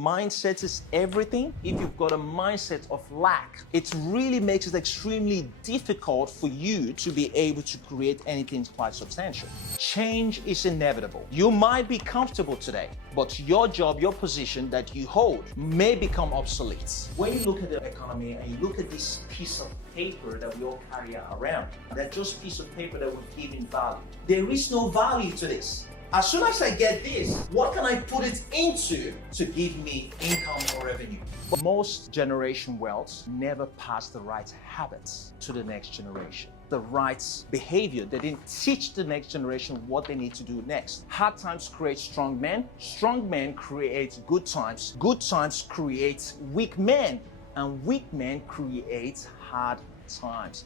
Mindset is everything. If you've got a mindset of lack, it really makes it extremely difficult for you to be able to create anything quite substantial. Change is inevitable. You might be comfortable today, but your job, your position that you hold may become obsolete. When you look at the economy and you look at this piece of paper that we all carry around, that just piece of paper that we're giving value, there is no value to this. As soon as I get this, what can I put it into to give me income or revenue? But most generation wealth never pass the right habits to the next generation. The right behavior. They didn't teach the next generation what they need to do next. Hard times create strong men. Strong men create good times. Good times create weak men. And weak men create hard times.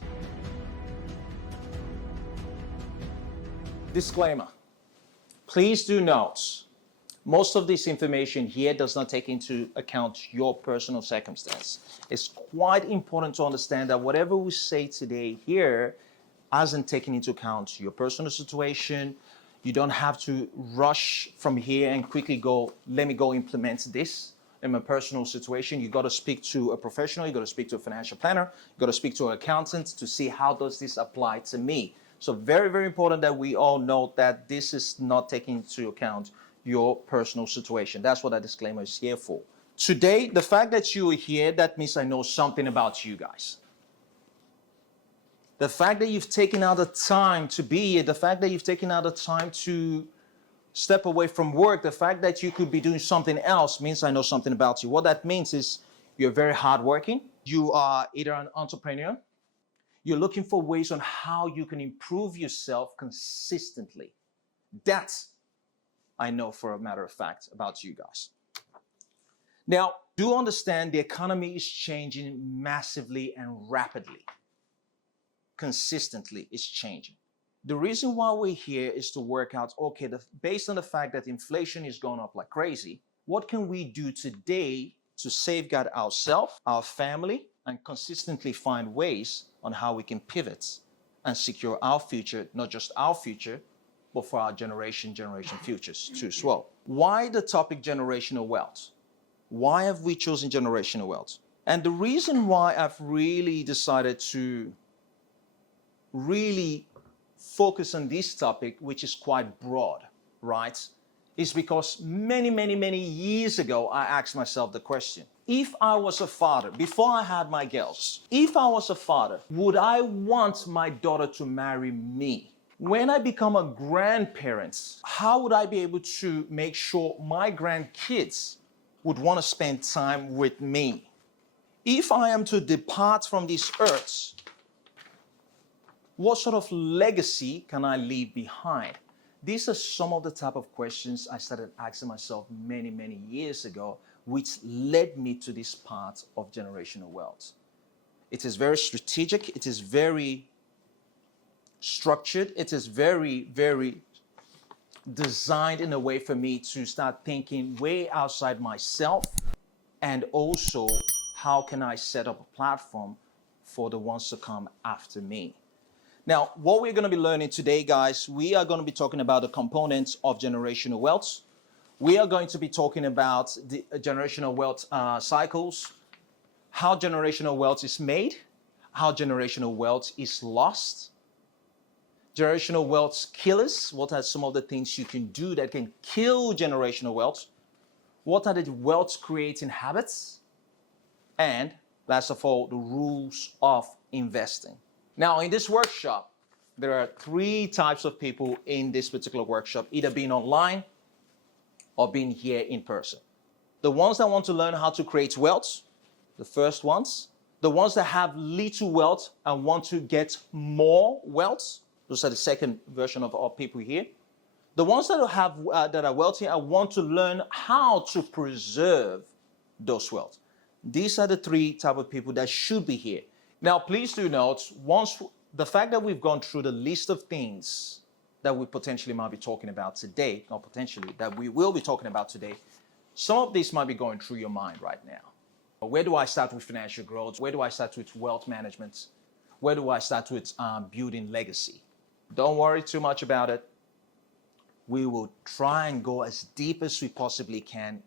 Disclaimer. Please do note, most of this information here does not take into account your personal circumstance. It's quite important to understand that whatever we say today here hasn't taken into account your personal situation. You don't have to rush from here and quickly go, let me go implement this in my personal situation. You got to speak to a professional, you got to speak to a financial planner, you got to speak to an accountant to see how does this apply to me. So very, very important that we all know that this is not taking into account your personal situation. That's what that disclaimer is here for. Today, the fact that you are here, that means I know something about you guys. The fact that you've taken out the time to be here, the fact that you've taken out the time to step away from work, the fact that you could be doing something else means I know something about you. What that means is you're very hardworking. You are either an entrepreneur. You're looking for ways on how you can improve yourself consistently. That's, I know for a matter of fact, about you guys. Now, do understand the economy is changing massively and rapidly. Consistently, it's changing. The reason why we're here is to work out, okay, based on the fact that inflation is going up like crazy, what can we do today to safeguard ourselves, our family, and consistently find ways on how we can pivot and secure our future, not just our future, but for our generation futures too as well. Why the topic generational wealth? Why have we chosen generational wealth? And the reason why I've really decided to really focus on this topic, which is quite broad, right? Is because many years ago, I asked myself the question, if I was a father, before I had my girls, if I was a father, would I want my daughter to marry me? When I become a grandparent, how would I be able to make sure my grandkids would want to spend time with me? If I am to depart from this earth, what sort of legacy can I leave behind? These are some of the type of questions I started asking myself many years ago, which led me to this part of generational wealth. It is very strategic. It is very structured. It is very designed in a way for me to start thinking way outside myself, and also how can I set up a platform for the ones to come after me. Now, what we're going to be learning today, guys, we are going to be talking about the components of generational wealth. We are going to be talking about the generational wealth cycles, how generational wealth is made, how generational wealth is lost, generational wealth killers, what are some of the things you can do that can kill generational wealth, what are the wealth creating habits, and last of all, the rules of investing. Now, in this workshop, there are 3 types of people in this particular workshop, either being online or being here in person. The ones that want to learn how to create wealth, the first ones. The ones that have little wealth and want to get more wealth, those are the second version of our people here. The ones that are wealthy and want to learn how to preserve those wealth. These are the 3 type of people that should be here. Now, please do note, once the fact that we've gone through the list of things that we potentially might be talking about today, not potentially, that we will be talking about today, some of this might be going through your mind right now. Where do I start with financial growth? Where do I start with wealth management? Where do I start with building legacy? Don't worry too much about it. We will try and go as deep as we possibly can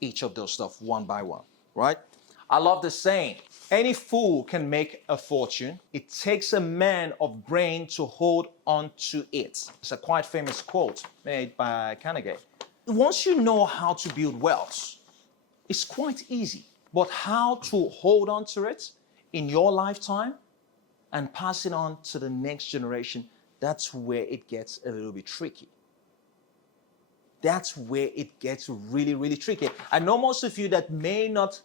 each of those stuff one by one, right? I love the saying, any fool can make a fortune. It takes a man of brain to hold on to it. It's a quite famous quote made by Carnegie. Once you know how to build wealth, it's quite easy. But how to hold on to it in your lifetime and pass it on to the next generation, that's where it gets a little bit tricky. That's where it gets really, really tricky. I know most of you that may not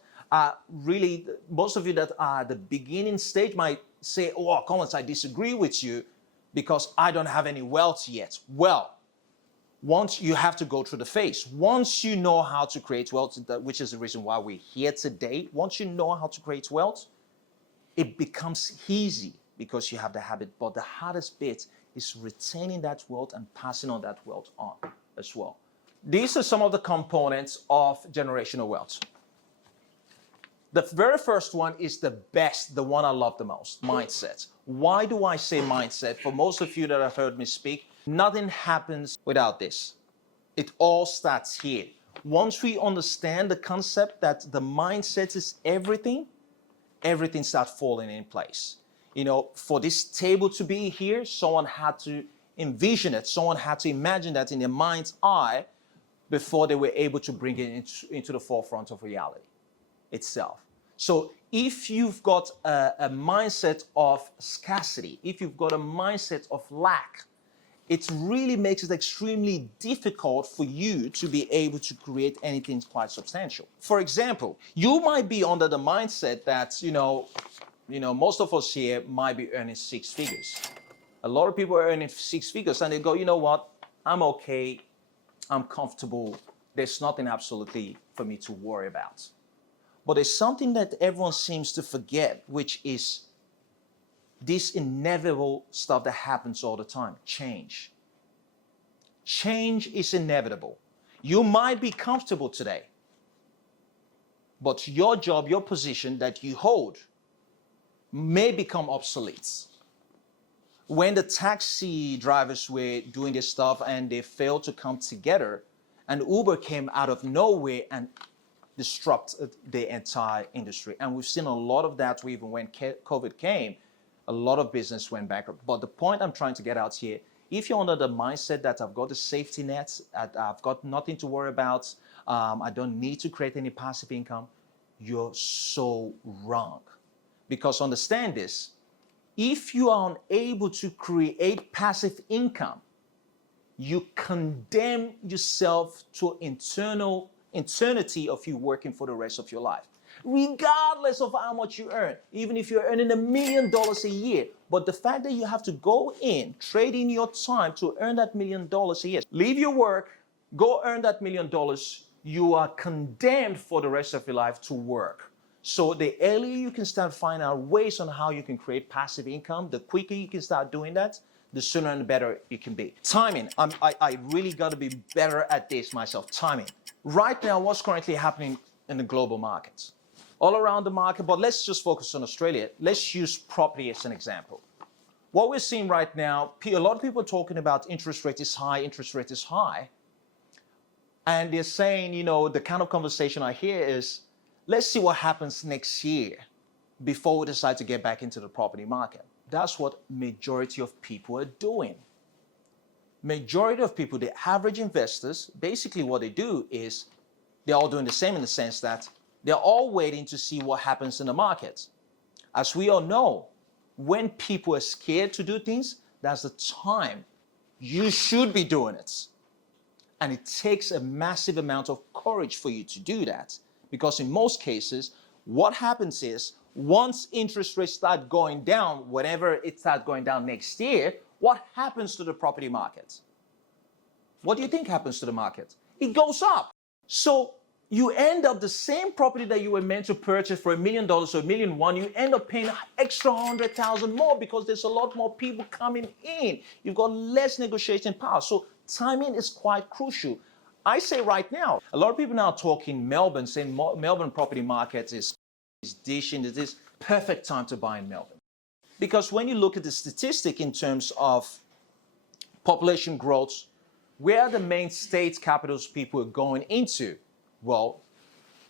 most of you that are at the beginning stage might say, oh, Collins, I disagree with you because I don't have any wealth yet. Well, once you have to go through the phase, once you know how to create wealth, which is the reason why we're here today, once you know how to create wealth, it becomes easy because you have the habit. But the hardest bit is retaining that wealth and passing on that wealth on as well. These are some of the components of generational wealth. The very first one is the best, the one I love the most, mindset. Why do I say mindset? For most of you that have heard me speak, nothing happens without this. It all starts here. Once we understand the concept that the mindset is everything, everything starts falling in place. You know, for this table to be here, someone had to envision it. Someone had to imagine that in their mind's eye before they were able to bring it into the forefront of reality itself. So if you've got a mindset of scarcity, if you've got a mindset of lack, it really makes it extremely difficult for you to be able to create anything quite substantial. For example, you might be under the mindset that, most of us here might be earning six figures. A lot of people are earning six figures and they go, you know what, I'm okay, I'm comfortable, there's nothing absolutely for me to worry about. But there's something that everyone seems to forget, which is this inevitable stuff that happens all the time, change. Change is inevitable. You might be comfortable today, but your job, your position that you hold may become obsolete. When the taxi drivers were doing this stuff and they failed to come together, and Uber came out of nowhere and disrupted the entire industry. And we've seen a lot of that even when COVID came, a lot of business went bankrupt. But the point I'm trying to get out here, if you're under the mindset that I've got the safety nets, I've got nothing to worry about, I don't need to create any passive income, you're so wrong. Because understand this, if you are unable to create passive income, you condemn yourself to eternity of you working for the rest of your life, regardless of how much you earn, even if you're earning $1 million a year. But the fact that you have to go in, trade in your time to earn that $1 million a year, leave your work, go earn that $1 million, you are condemned for the rest of your life to work. So the earlier you can start finding out ways on how you can create passive income, the quicker you can start doing that, the sooner and the better it can be. Timing, I really got to be better at this myself, timing. Right now, what's currently happening in the global markets? All around the market, but let's just focus on Australia. Let's use property as an example. What we're seeing right now, a lot of people are talking about interest rate is high, interest rate is high. And they're saying, the kind of conversation I hear is, let's see what happens next year before we decide to get back into the property market. That's what majority of people are doing. Majority of people, the average investors, basically what they do is they're all doing the same in the sense that they're all waiting to see what happens in the market. As we all know, when people are scared to do things, that's the time you should be doing it. And it takes a massive amount of courage for you to do that. Because in most cases, what happens is once interest rates start going down, whenever it starts going down next year, what happens to the property market? What do you think happens to the market? It goes up. So you end up the same property that you were meant to purchase for $1 million or $1.1 million, you end up paying extra 100,000 more because there's a lot more people coming in. You've got less negotiating power. So timing is quite crucial. I say right now, a lot of people now talking Melbourne, saying Melbourne property market is dishing, it is perfect time to buy in Melbourne. Because when you look at the statistic in terms of population growth, where are the main state capitals people are going into? Well,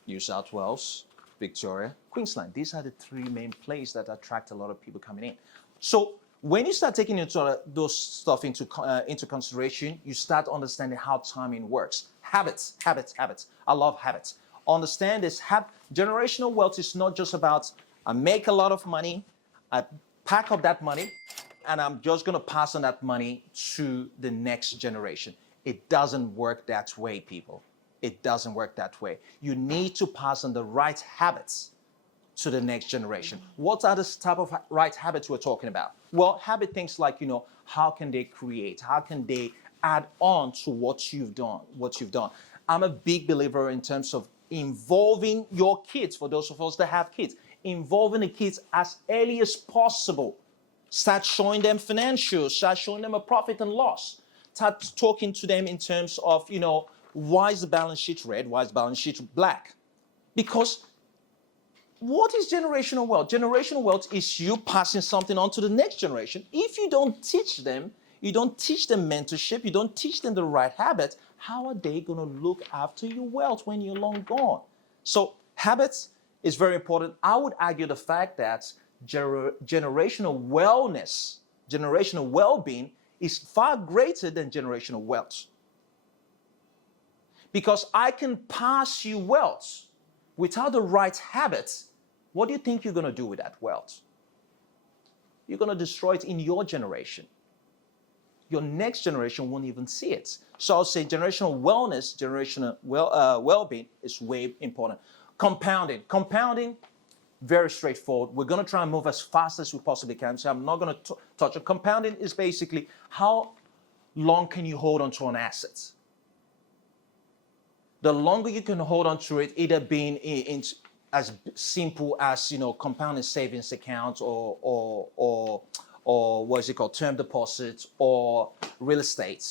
New South Wales, Victoria, Queensland. These are the three main places that attract a lot of people coming in. So when you start taking those stuff into consideration, you start understanding how timing works. Habits. I love habits. Understand this. Generational wealth is not just about I make a lot of money, I pack up that money, and I'm just going to pass on that money to the next generation. It doesn't work that way, people. It doesn't work that way. You need to pass on the right habits to the next generation. What are the type of right habits we're talking about? Well, habit things like, how can they create? How can they add on to what you've done? I'm a big believer in terms of involving your kids, for those of us that have kids, involving the kids as early as possible. Start showing them financials, start showing them a profit and loss. Start talking to them in terms of, why is the balance sheet red? Why is the balance sheet black? Because what is generational wealth? Generational wealth is you passing something on to the next generation. If you don't teach them mentorship, you don't teach them the right habits, how are they going to look after your wealth when you're long gone? So habits is very important. I would argue the fact that generational wellness, generational well-being is far greater than generational wealth. Because I can pass you wealth without the right habits. What do you think you're going to do with that wealth? You're going to destroy it in your generation. Your next generation won't even see it. So I'll say generational wellness, generational well-being is way important. Compounding, very straightforward. We're going to try and move as fast as we possibly can. So I'm not going to touch it. Compounding is basically how long can you hold on to an asset? The longer you can hold on to it, either being as simple as compounding savings accounts or what is it called, term deposits or real estate,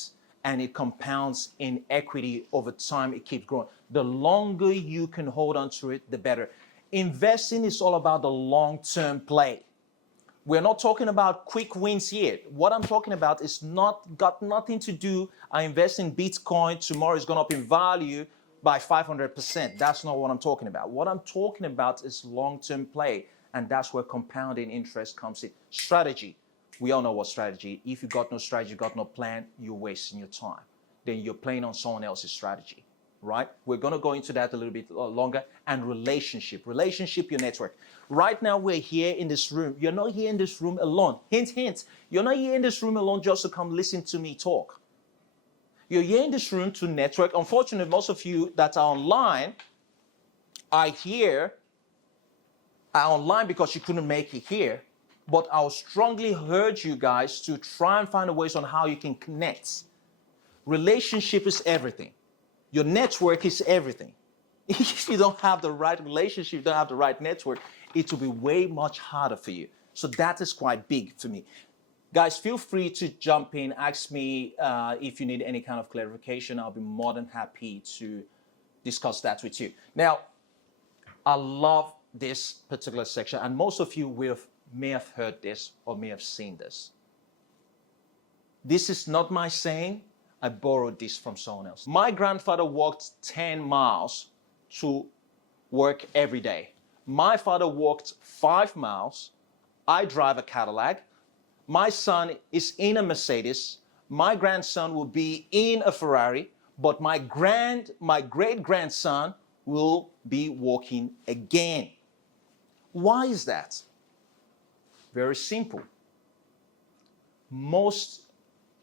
and it compounds in equity over time. It keeps growing. The longer you can hold on to it, the better. Investing is all about the long-term play. We're not talking about quick wins here. What I'm talking about is got nothing to do. I invest in Bitcoin, tomorrow it's gone up in value by 500%. That's not what I'm talking about. What I'm talking about is long-term play, and that's where compounding interest comes in. Strategy. We all know what strategy. If you got no strategy, got no plan, you're wasting your time. Then you're playing on someone else's strategy, right? We're going to go into that a little bit longer. And relationship, your network. Right now, we're here in this room. You're not here in this room alone. Hint, hint. You're not here in this room alone just to come listen to me talk. You're here in this room to network. Unfortunately, most of you that are online are online because you couldn't make it here. But I would strongly urge you guys to try and find ways on how you can connect. Relationship is everything. Your network is everything. If you don't have the right relationship, you don't have the right network, it will be way much harder for you. So that is quite big for me. Guys, feel free to jump in, ask me if you need any kind of clarification. I'll be more than happy to discuss that with you. Now, I love this particular section, and most of you may have heard this or may have seen this. This is not my saying. I borrowed this from someone else. My grandfather walked 10 miles to work every day. My father walked 5 miles. I drive a Cadillac. My son is in a Mercedes. My grandson will be in a Ferrari, but my great-grandson will be walking again. Why is that? Very simple. Most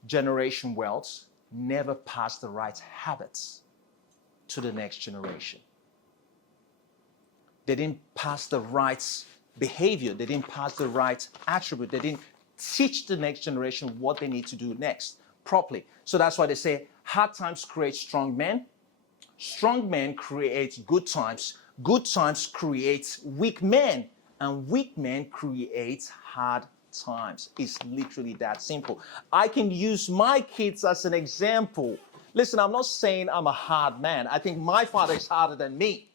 generation wealth never pass the right habits to the next generation. They didn't pass the right behavior. They didn't pass the right attribute. They didn't teach the next generation what they need to do next properly. So that's why they say hard times create strong men. Strong men create good times. Good times create weak men. And weak men create hard times. It's literally that simple. I can use my kids as an example. Listen, I'm not saying I'm a hard man. I think my father is harder than me.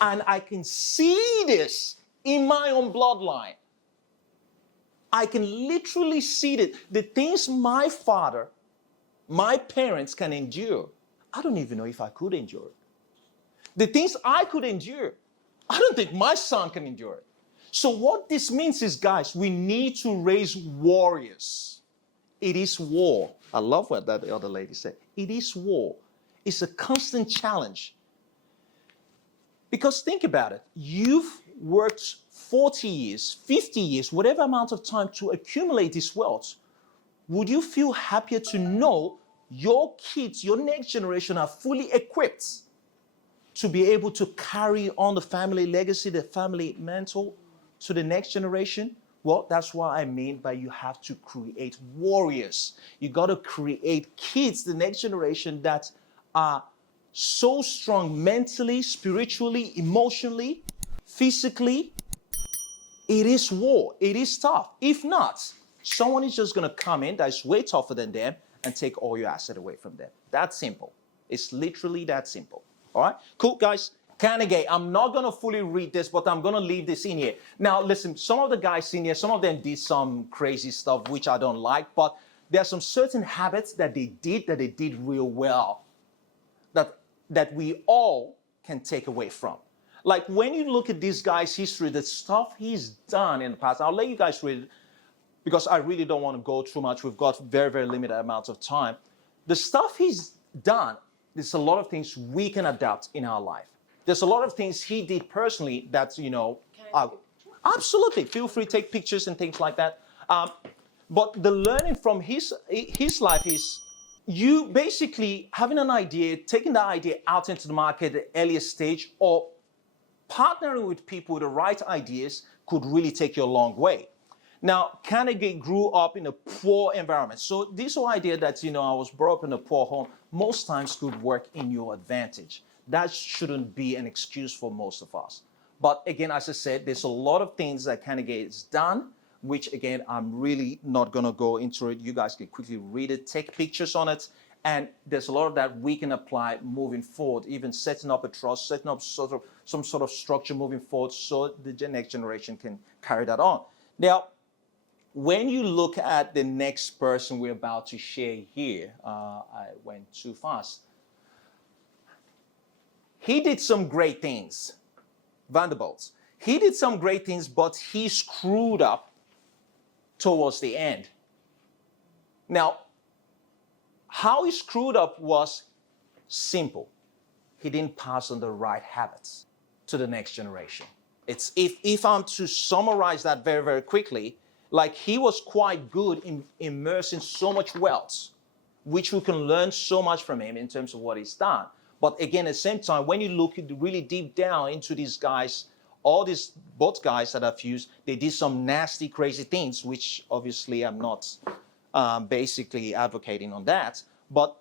And I can see this in my own bloodline. I can literally see it. The things my parents can endure, I don't even know if I could endure it. The things I could endure, I don't think my son can endure it. So what this means is, guys, we need to raise warriors. It is war. I love what that other lady said. It is war. It's a constant challenge. Because think about it. You've worked 40 years, 50 years, whatever amount of time to accumulate this wealth. Would you feel happier to know your kids, your next generation are fully equipped to be able to carry on the family legacy, the family mantle to the next generation? Well, that's what I mean by you have to create warriors. You got to create kids, the next generation that are so strong mentally, spiritually, emotionally, physically. It is war. It is tough. If not, someone is just going to come in that's way tougher than them and take all your asset away from them. That's simple. It's literally that simple. All right? Cool, guys. Carnegie, I'm not going to fully read this, but I'm going to leave this in here. Now, listen, some of the guys in here, some of them did some crazy stuff, which I don't like, but there are some certain habits that they did real well that we all can take away from. Like when you look at this guy's history, the stuff he's done in the past, I'll let you guys read it because I really don't want to go too much. We've got very, very limited amounts of time. The stuff he's done, there's a lot of things we can adapt in our life. There's a lot of things he did personally that, absolutely, feel free to take pictures and things like that. But the learning from his life is you basically having an idea, taking that idea out into the market at the earliest stage, or partnering with people with the right ideas could really take you a long way. Now, Carnegie grew up in a poor environment. So this whole idea that, I was brought up in a poor home, most times could work in your advantage. That shouldn't be an excuse for most of us. But again, as I said, there's a lot of things that Carnegie has done, which again, I'm really not gonna go into it. You guys can quickly read it, take pictures on it. And there's a lot of that we can apply moving forward, even setting up a trust, setting up some sort of structure moving forward so the next generation can carry that on. Now, when you look at the next person we're about to share here, I went too fast. He did some great things, Vanderbilt. He did some great things, but he screwed up towards the end. Now, how he screwed up was simple. He didn't pass on the right habits to the next generation. It's if I'm to summarize that very, very quickly, like he was quite good in immersing so much wealth, which we can learn so much from him in terms of what he's done. But again, at the same time, when you look really deep down into these guys, both guys that I've used, they did some nasty, crazy things, which obviously I'm not basically advocating on that. But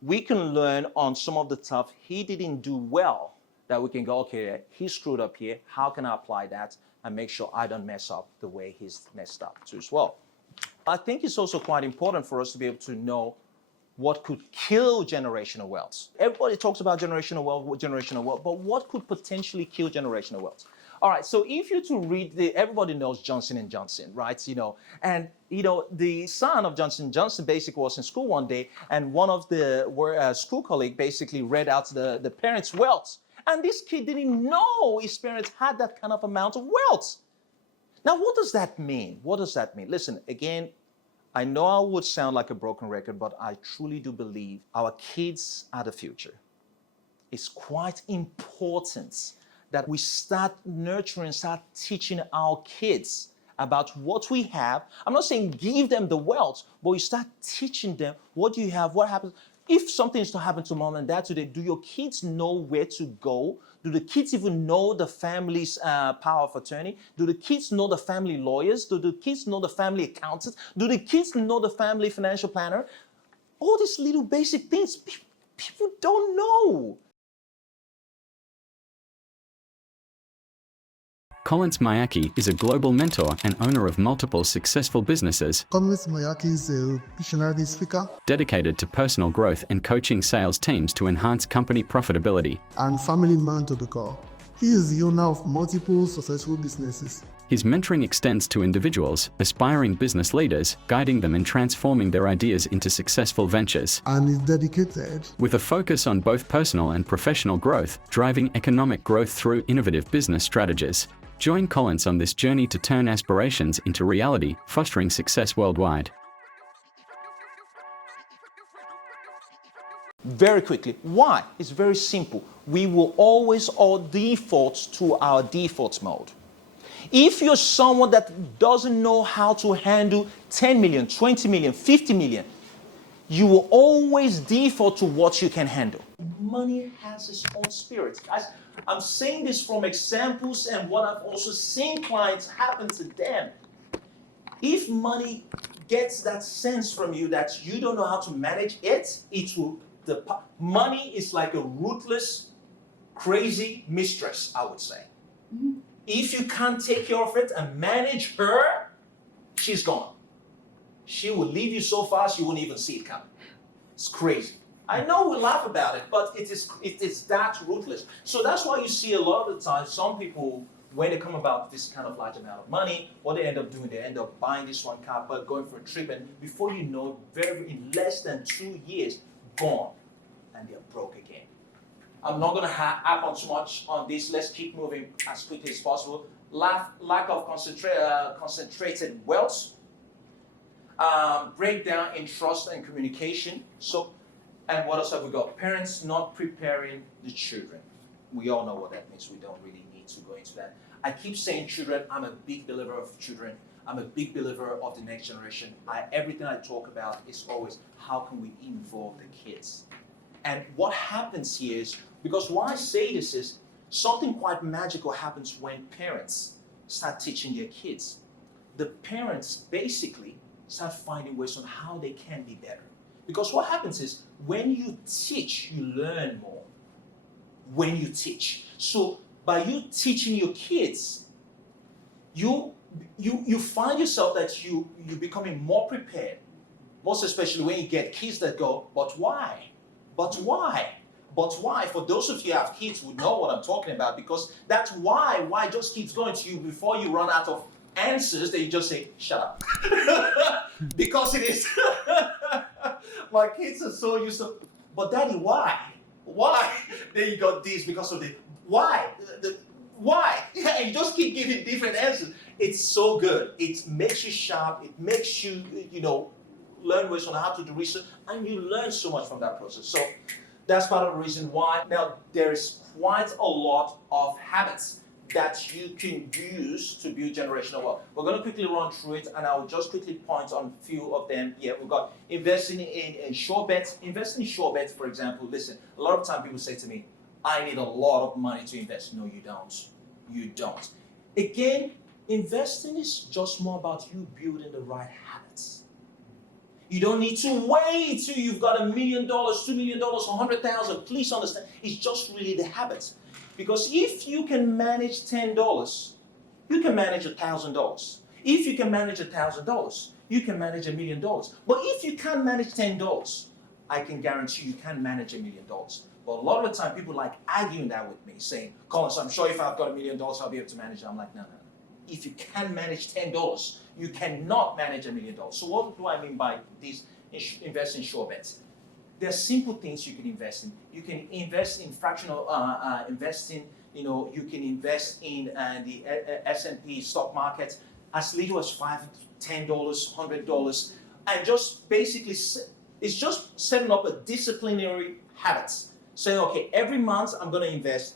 we can learn on some of the stuff he didn't do well, that we can go, okay, he screwed up here. How can I apply that and make sure I don't mess up the way he's messed up too as well? I think it's also quite important for us to be able to know what could kill generational wealth. Everybody talks about generational wealth, but what could potentially kill generational wealth? All right, so if you're to read everybody knows Johnson & Johnson, right? The son of Johnson & Johnson basically was in school one day, and one of the school colleagues basically read out the parents' wealth. And this kid didn't know his parents had that kind of amount of wealth. Now, what does that mean? What does that mean? Listen, again, I know I would sound like a broken record, but I truly do believe our kids are the future. It's quite important that we start nurturing, start teaching our kids about what we have. I'm not saying give them the wealth, but you start teaching them what do you have, what happens. If something is to happen to mom and dad today, do your kids know where to go? Do the kids even know the family's power of attorney? Do the kids know the family lawyers? Do the kids know the family accountants? Do the kids know the family financial planner? All these little basic things, people don't know. Collins Mayaki is a global mentor and owner of multiple successful businesses. Collins Mayaki is a visionary speaker dedicated to personal growth and coaching sales teams to enhance company profitability. and family man to the core. He is the owner of multiple successful businesses. His mentoring extends to individuals, aspiring business leaders, guiding them in transforming their ideas into successful ventures. And is dedicated With a focus on both personal and professional growth, driving economic growth through innovative business strategies. Join Collins on this journey to turn aspirations into reality, fostering success worldwide. Very quickly. Why? It's very simple. We will always all default to our default mode. If you're someone that doesn't know how to handle 10 million, 20 million, 50 million, you will always default to what you can handle. Money has its own spirit. Guys, I'm saying this from examples and what I've also seen clients happen to them. If money gets that sense from you that you don't know how to manage it, money is like a ruthless, crazy mistress, I would say. If you can't take care of it and manage her, she's gone. She will leave you so fast you won't even see it coming. It's crazy. I know we laugh about it, but it is that ruthless. So that's why you see a lot of the time some people, when they come about this kind of large amount of money, what they end up doing, they end up buying this one car, but going for a trip, and before you know, in less than 2 years, gone, and they're broke again. I'm not going to harp on too much on this. Let's keep moving as quickly as possible. Lack of concentrated wealth, breakdown in trust and communication. So, and what else have we got? Parents not preparing the children. We all know what that means. We don't really need to go into that. I keep saying children. I'm a big believer of children. I'm a big believer of the next generation. Everything I talk about is always how can we involve the kids. And what happens here is, because why I say this is, something quite magical happens when parents start teaching their kids. The parents basically start finding ways on how they can be better. Because what happens is, when you teach, you learn more. When you teach. So by you teaching your kids, you find yourself that you're becoming more prepared. Most especially when you get kids that go, but why? But why? But why? For those of you who have kids who know what I'm talking about, because that's why just keeps going to you before you run out of answers, that you just say, shut up. Because it is. My kids are so used to, but daddy, why? Why? Then you got this because of the, why? Why? And you just keep giving different answers. It's so good. It makes you sharp. It makes you, learn ways on how to do research, and you learn so much from that process. So that's part of the reason why. Now, there is quite a lot of habits that you can use to build generational wealth. We're going to quickly run through it, and I'll just quickly point on a few of them. Yeah, we've got investing in sure bets. Investing in sure bets, for example, listen, a lot of time people say to me, I need a lot of money to invest. No, you don't. You don't. Again, investing is just more about you building the right habits. You don't need to wait till you've got $1 million, $2 million, 100,000. Please understand, it's just really the habits. Because if you can manage $10, you can manage $1,000. If you can manage $1,000, you can manage $1 million. But if you can't manage $10, I can guarantee you can't manage $1 million. But a lot of the time, people like arguing that with me, saying, Collins, I'm sure if I've got $1 million, I'll be able to manage it. I'm like, no. If you can manage $10, you cannot manage $1 million. So what do I mean by this? Invest in sure bets. There are simple things you can invest in. You can invest in fractional investing. You can invest in the S&P stock market as little as $5, $10, $100, and just basically, it's just setting up a disciplinary habits. Saying, okay, every month I'm going to invest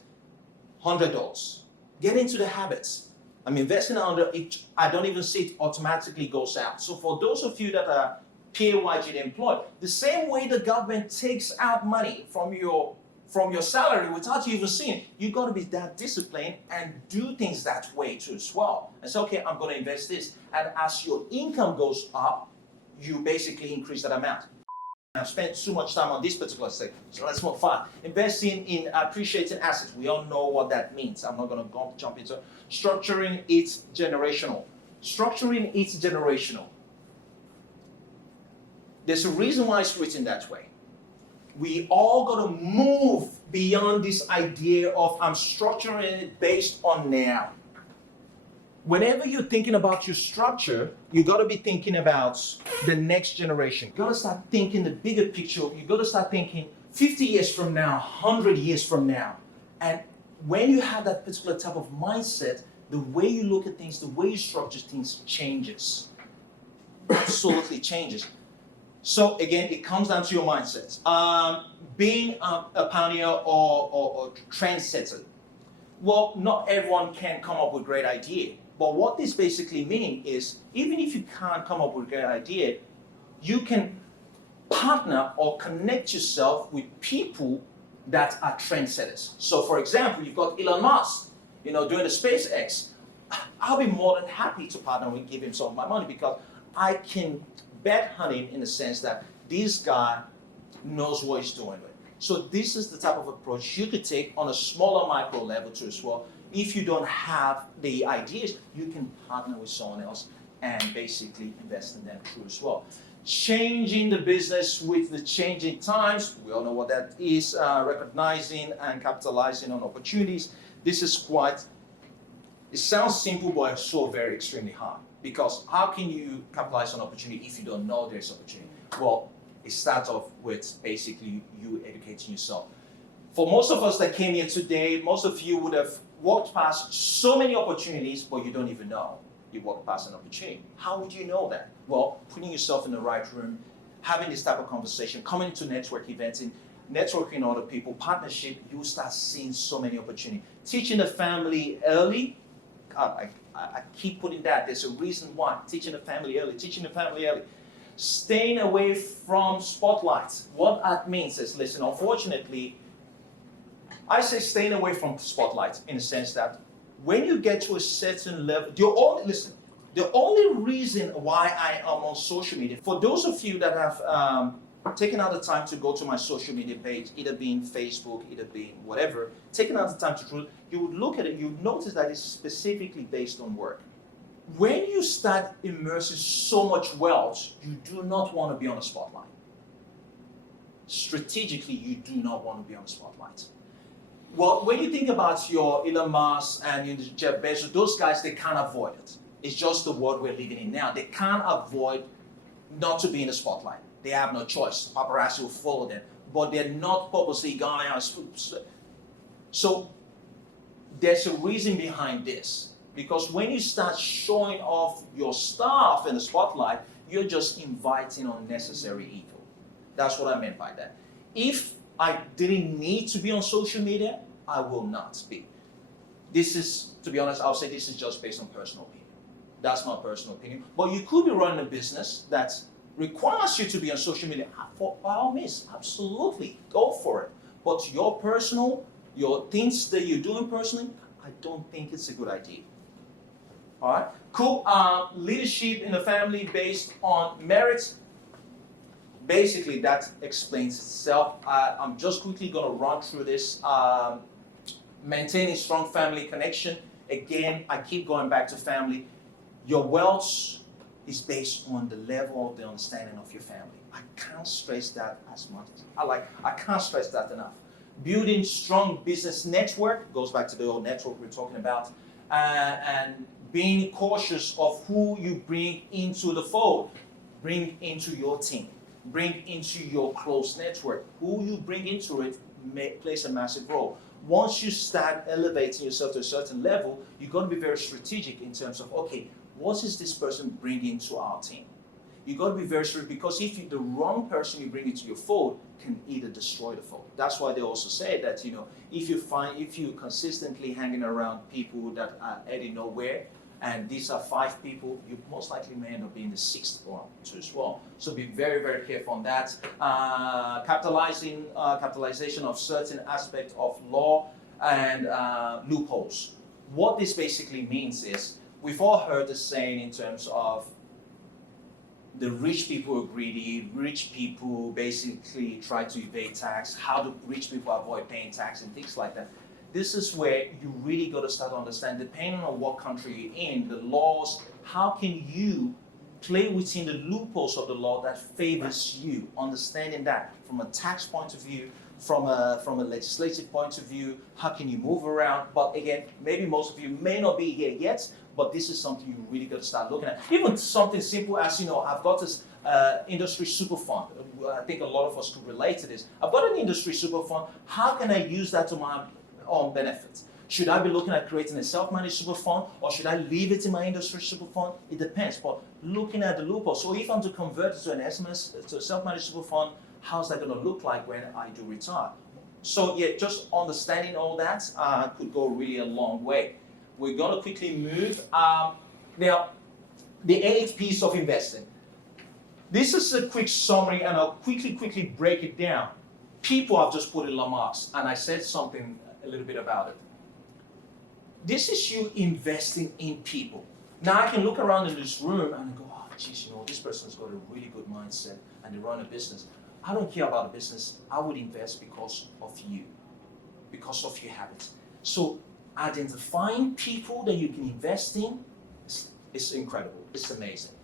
$100. Get into the habits. I'm investing under it. I don't even see it automatically goes out. So for those of you that are PAYG employed, the same way the government takes out money from your salary without you even seeing, you got to be that disciplined and do things that way too as well. And say, okay, I'm going to invest this. And as your income goes up, you basically increase that amount. I've spent too much time on this particular segment, so let's move on. Investing in appreciating assets. We all know what that means. I'm not going to jump into structuring it generational. Structuring it generational. There's a reason why it's written that way. we all got to move beyond this idea of I'm structuring it based on now. Whenever you're thinking about your structure, you got to be thinking about the next generation. You got to start thinking the bigger picture. You got to start thinking 50 years from now, 100 years from now. And when you have that particular type of mindset, the way you look at things, the way you structure things changes. Absolutely changes. So again, it comes down to your mindset. Being a pioneer or trendsetter. Well, not everyone can come up with a great idea. But what this basically means is, even if you can't come up with a great idea, you can partner or connect yourself with people that are trendsetters. So for example, you've got Elon Musk, doing the SpaceX. I'll be more than happy to partner and give him some of my money because I can bet on him in the sense that this guy knows what he's doing. So this is the type of approach you could take on a smaller micro level too as well. If you don't have the ideas, you can partner with someone else and basically invest in them too as well. Changing the business with the changing times, we all know what that is, recognizing and capitalizing on opportunities. This is it sounds simple, but it's so very extremely hard. Because how can you capitalize on opportunity if you don't know there's opportunity? Well, it starts off with basically you educating yourself. For most of us that came here today, most of you would have walked past so many opportunities, but you don't even know you walked past an opportunity. How would you know that? Well, putting yourself in the right room, having this type of conversation, coming to network events, and networking other people, partnership, you will start seeing so many opportunities. Teaching the family early, God, I keep putting that. There's a reason why. Teaching the family early. Staying away from spotlights. What that means is, listen, unfortunately, I say staying away from spotlights in the sense that when you get to a certain level, the only reason why I am on social media, for those of you that have taken out the time to go to my social media page, either being Facebook, either being whatever, taking out the time to do, you would look at it, you would notice that it's specifically based on work. When you start immersing so much wealth, you do not want to be on a spotlight. Strategically, you do not want to be on a spotlight. Well, when you think about your Elon Musk and your Jeff Bezos, those guys, they can't avoid it. It's just the world we're living in now. They can't avoid not to be in the spotlight. They have no choice. Paparazzi will follow them. But they're not purposely going out. So there's a reason behind this. Because when you start showing off your stuff in the spotlight, you're just inviting unnecessary evil. That's what I meant by that. If I didn't need to be on social media, I will not be. This is, to be honest, I'll say this is just based on personal opinion. That's my personal opinion. But you could be running a business that requires you to be on social media. For by all means, absolutely, go for it. But your things that you're doing personally, I don't think it's a good idea. All right, cool. Leadership in the family based on merit. Basically, that explains itself. I'm just quickly going to run through this. Maintaining strong family connection. Again, I keep going back to family. Your wealth is based on the level of the understanding of your family. I can't stress that as much as I can't stress that enough. Building strong business network goes back to the old network we were talking about, and being cautious of who you bring into the fold, bring into your team, bring into your close network. Who you bring into it plays a massive role. Once you start elevating yourself to a certain level, you've got to be very strategic in terms of, okay, what is this person bringing to our team? You've got to be very strategic, because if the wrong person you bring into your fold can either destroy the fold. That's why they also say that, if you consistently hanging around people that are heading nowhere, and these are 5 people, you most likely may end up being the 6th one too as well. So be very, very careful on that. Capitalization of certain aspects of law and loopholes. What this basically means is, we've all heard the saying in terms of the rich people are greedy, rich people basically try to evade tax, how do rich people avoid paying tax and things like that. This is where you really got to start to understand, depending on what country you're in, the laws, how can you play within the loopholes of the law that favors you, understanding that from a tax point of view, from a legislative point of view, how can you move around? But again, maybe most of you may not be here yet, but this is something you really got to start looking at. Even something simple as, I've got this industry super fund. I think a lot of us could relate to this. I've got an industry super fund. How can I use that to my own benefit? Should I be looking at creating a self-managed super fund, or should I leave it in my industry super fund? It depends, but looking at the loophole. So if I'm to convert it to an SMS, to a self-managed super fund, how's that going to look like when I do retire? So yeah, just understanding all that could go really a long way. We're going to quickly move. Now, the 8 P's of investing. This is a quick summary, and I'll quickly break it down. People have just put in remarks, and I said something a little bit about it. This is you investing in people. Now I can look around in this room and go, oh, geez, this person's got a really good mindset and they run a business. I don't care about a business. I would invest because of you, because of your habits. So identifying people that you can invest in is incredible. It's amazing.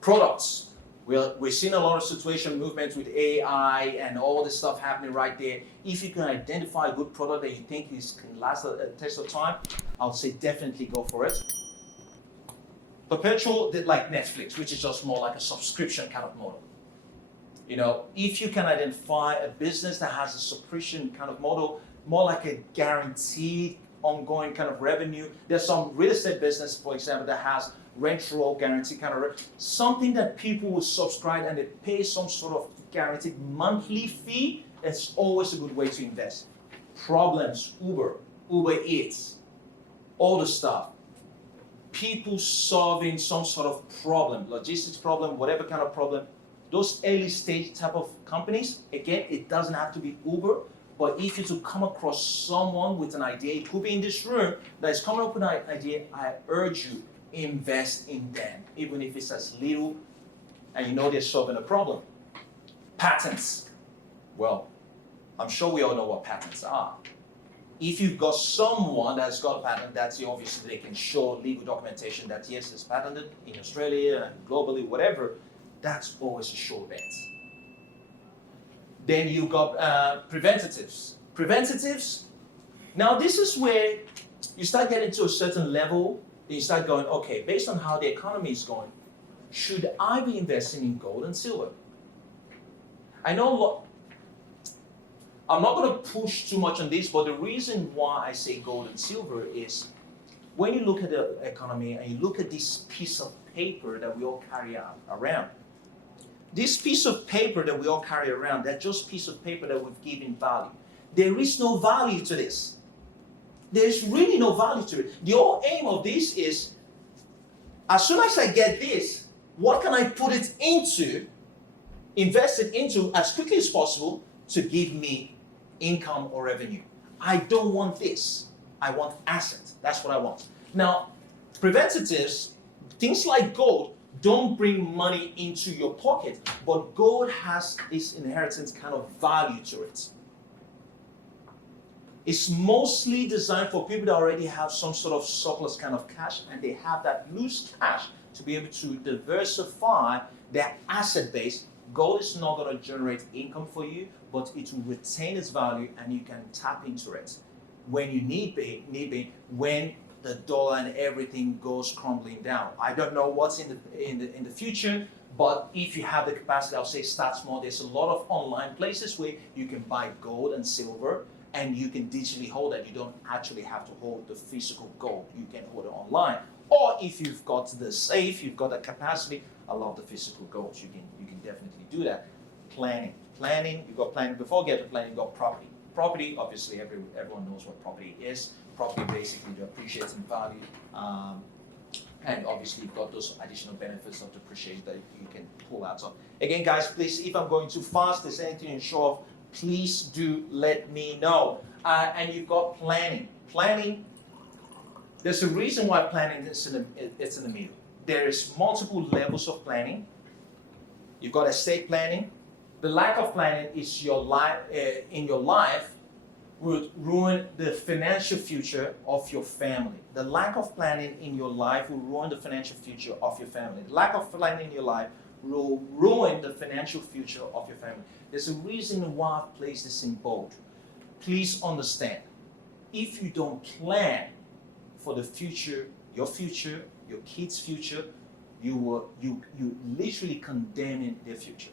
Products. We're seeing a lot of situation movements with AI and all this stuff happening right there. If you can identify a good product that you think can last a test of time, I would say definitely go for it. Perpetual, like Netflix, which is just more like a subscription kind of model. If you can identify a business that has a subscription kind of model, more like a guaranteed ongoing kind of revenue. There's some real estate business, for example, that has rent roll guarantee kind of something that people will subscribe and they pay some sort of guaranteed monthly fee. It's always a good way to invest. Problems, Uber Eats, all the stuff. People solving some sort of problem, logistics problem, whatever kind of problem. Those early stage type of companies, again, it doesn't have to be Uber, but if you to come across someone with an idea, it could be in this room, that is coming up with an idea, I urge you, invest in them, even if it's as little and they're solving a problem. Patents. Well, I'm sure we all know what patents are. If you've got someone that's got a patent, that's obviously they can show legal documentation that yes, it's patented in Australia and globally, whatever, that's always a sure bet. Then you've got preventatives. Preventatives, now this is where you start getting to a certain level. You start going, okay, based on how the economy is going, should I be investing in gold and silver? I know I'm not going to push too much on this, but the reason why I say gold and silver is when you look at the economy and you look at this piece of paper that we all carry around, this piece of paper that we all carry around, that just piece of paper that we've given value, there is no value to this. There's really no value to it. The whole aim of this is, as soon as I get this, what can I put it into, invest it into as quickly as possible to give me income or revenue? I don't want this. I want assets. That's what I want. Now, preventatives, things like gold, don't bring money into your pocket, but gold has this inheritance kind of value to it. It's mostly designed for people that already have some sort of surplus kind of cash, and they have that loose cash to be able to diversify their asset base. Gold is not going to generate income for you, but it will retain its value and you can tap into it when you need be, when the dollar and everything goes crumbling down. I don't know what's in the future, but if you have the capacity, I'll say start small. There's a lot of online places where you can buy gold and silver, and you can digitally hold that. You don't actually have to hold the physical gold. You can hold it online. Or if you've got the safe, you've got the capacity, I love the physical gold. You can definitely do that. Planning. You've got planning. Before getting to planning, you've got property. Property, obviously, everyone knows what property is. Property basically depreciates in value. And obviously, you've got those additional benefits of depreciation that you can pull out. So again, guys, please, if I'm going too fast, there's anything you show off, please do let me know. And you've got planning. Planning, there's a reason why planning is in the middle. There is multiple levels of planning. You've got estate planning. The lack of planning is your life in your life. would ruin the financial future of your family. The lack of planning in your life will ruin the financial future of your family. The lack of planning in your life will ruin the financial future of your family. There's a reason why I've placed this in bold. Please understand, if you don't plan for the future, your kids' future, you literally condemning their future.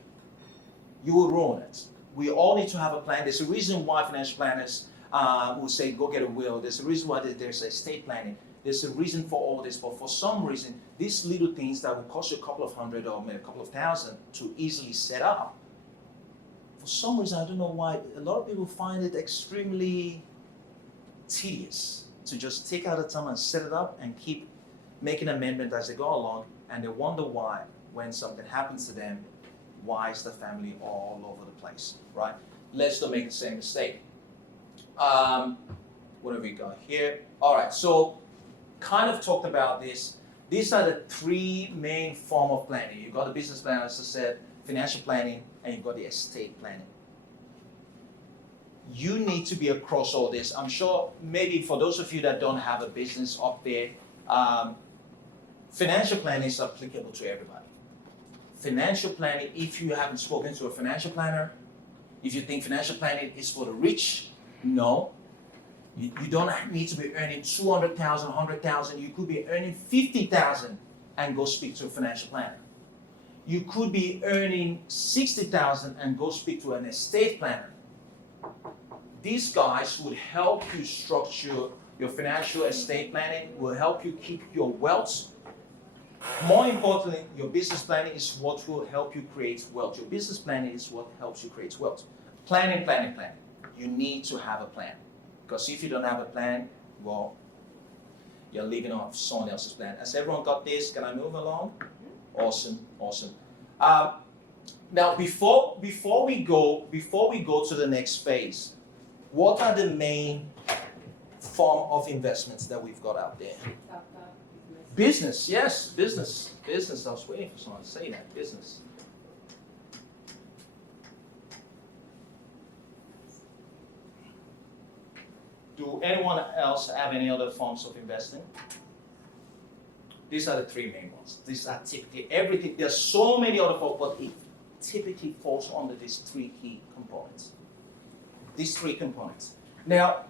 You will ruin it. We all need to have a plan. There's a reason why financial planners will say, go get a will. There's a reason why there's estate planning. There's a reason for all this, but for some reason, these little things that will cost you a couple of hundred or maybe a couple of thousand to easily set up, for some reason, I don't know why, a lot of people find it extremely tedious to just take out the time and set it up and keep making amendments as they go along, and they wonder why, when something happens to them, why is the family all over the place, right? Let's not make the same mistake. What have we got here? All right, so kind of talked about this. These are the three main form of planning. You've got the business plan, as I said, financial planning, and you've got the estate planning. You need to be across all this. I'm sure maybe for those of you that don't have a business up there, financial planning is applicable to everybody. Financial planning, if you haven't spoken to a financial planner, if you think financial planning is for the rich, no. You don't need to be earning 200,000, 100,000. You could be earning 50,000 and go speak to a financial planner. You could be earning 60,000 and go speak to an estate planner. These guys would help you structure your financial estate planning, will help you keep your wealth. More importantly, your business planning is what will help you create wealth. Your business planning is what helps you create wealth. Planning. You need to have a plan. Because if you don't have a plan, well, you're living off someone else's plan. Has everyone got this? Can I move along? Awesome. Now, before we go to the next phase, what are the main form of investments that we've got out there? Business, yes, business. I was waiting for someone to say that. Business. Do anyone else have any other forms of investing? These are the three main ones. These are typically everything. There's so many other forms, but it typically falls under these three key components. These three components. Now,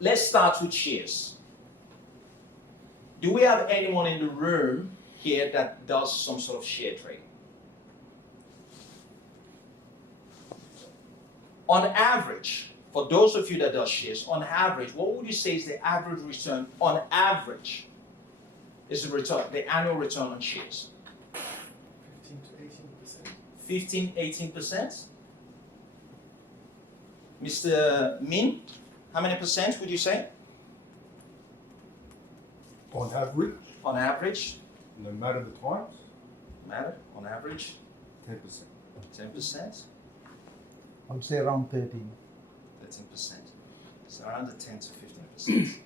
let's start with shares. Do we have anyone in the room here that does some sort of share trading? On average, for those of you that does shares, on average, what would you say is the average return on average is the return, the annual return on shares? 15 to 18%. 15-18%? Mr. Min, how many percent would you say? On average, On average? no matter the times, On average? 10%. 10%? I would say around 13. 13%. So around the 10 to 15%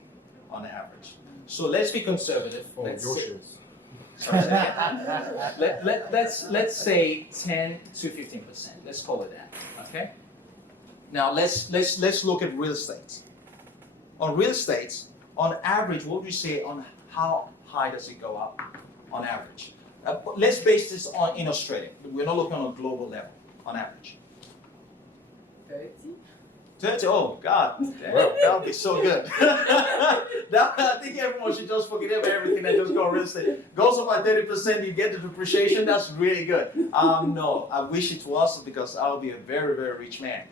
on average. So let's be conservative. Oh, Let's your say- shares. let's say 10 to 15%. Let's call it that. Okay. Now let's look at real estate. On real estate, on average, what would you say on how high does it go up on average? Let's base this on in Australia. We're not looking on a global level. On average. 30, oh God, that would be so good. I think everyone should just forget about everything and just go on real estate. Goes up by 30%, you get the depreciation, that's really good. No, I wish it was because I would be a very, very rich man.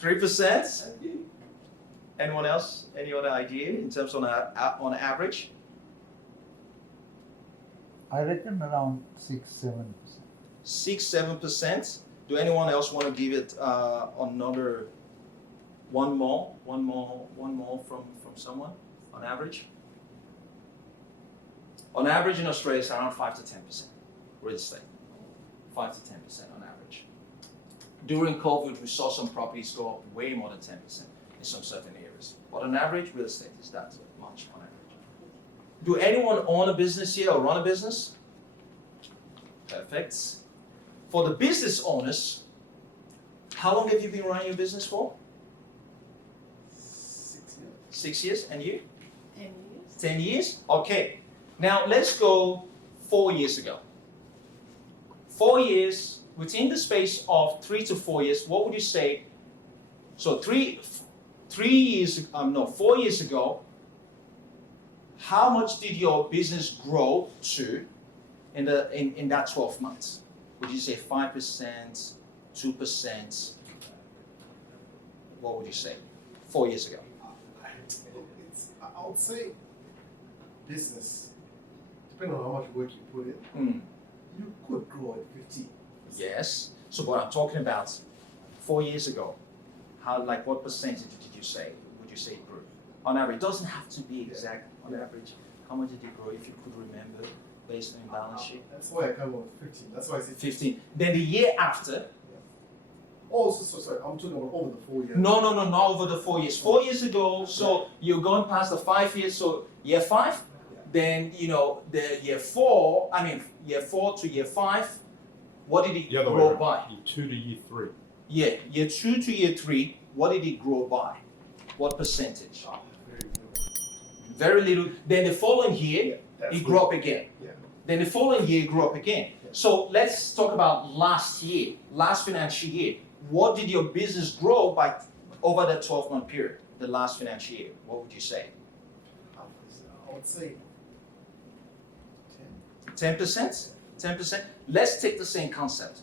3%? Anyone else? Any other idea in terms on average? I reckon around 6-7%. 6-7%. Do anyone else want to give it another one more from someone on average? On average in Australia, it's around 5 to 10% real estate. 5 to 10% on average. During COVID, we saw some properties go up way more than 10% in some certain areas. But on average, real estate is that much on average. Do anyone own a business here or run a business? Perfect. For the business owners, How long have you been running your business for? 6 years. 6 years, and you? 10 years. 10 years? Okay. Now let's go 4 years ago. 4 years, within the space of 3 to 4 years, what would you say? So 4 years ago, how much did your business grow to in that 12 months? Would you say 5%, 2%? What would you say 4 years ago? I would say business, depending on how much work you put in, Mm. you could grow at 50. Yes. So what I'm talking about, 4 years ago, what percentage did you say? Would you say it grew? On average, it doesn't have to be exact. On average, how much did it grow if you could remember, based on your balance sheet? That's why I come up with 15. That's why I said 15. Then the year after. Oh, sorry. I'm talking about over the 4 years. No, not over the 4 years. 4 years ago, so you're going past the 5 years. So year 5, then the year 4. Year 4 to year 5. What did it The other way grow around. by? Year 2 to year 3. Yeah, year 2 to year 3. What did it grow by? What percentage? Very good. Very little. Then the following year, That's it good. grew up again. Yeah. Then the following year, it grew up again. So let's talk about last financial year. What did your business grow by over the 12-month period, the last financial year? What would you say? I would say 10. 10%? 10%? Let's take the same concept.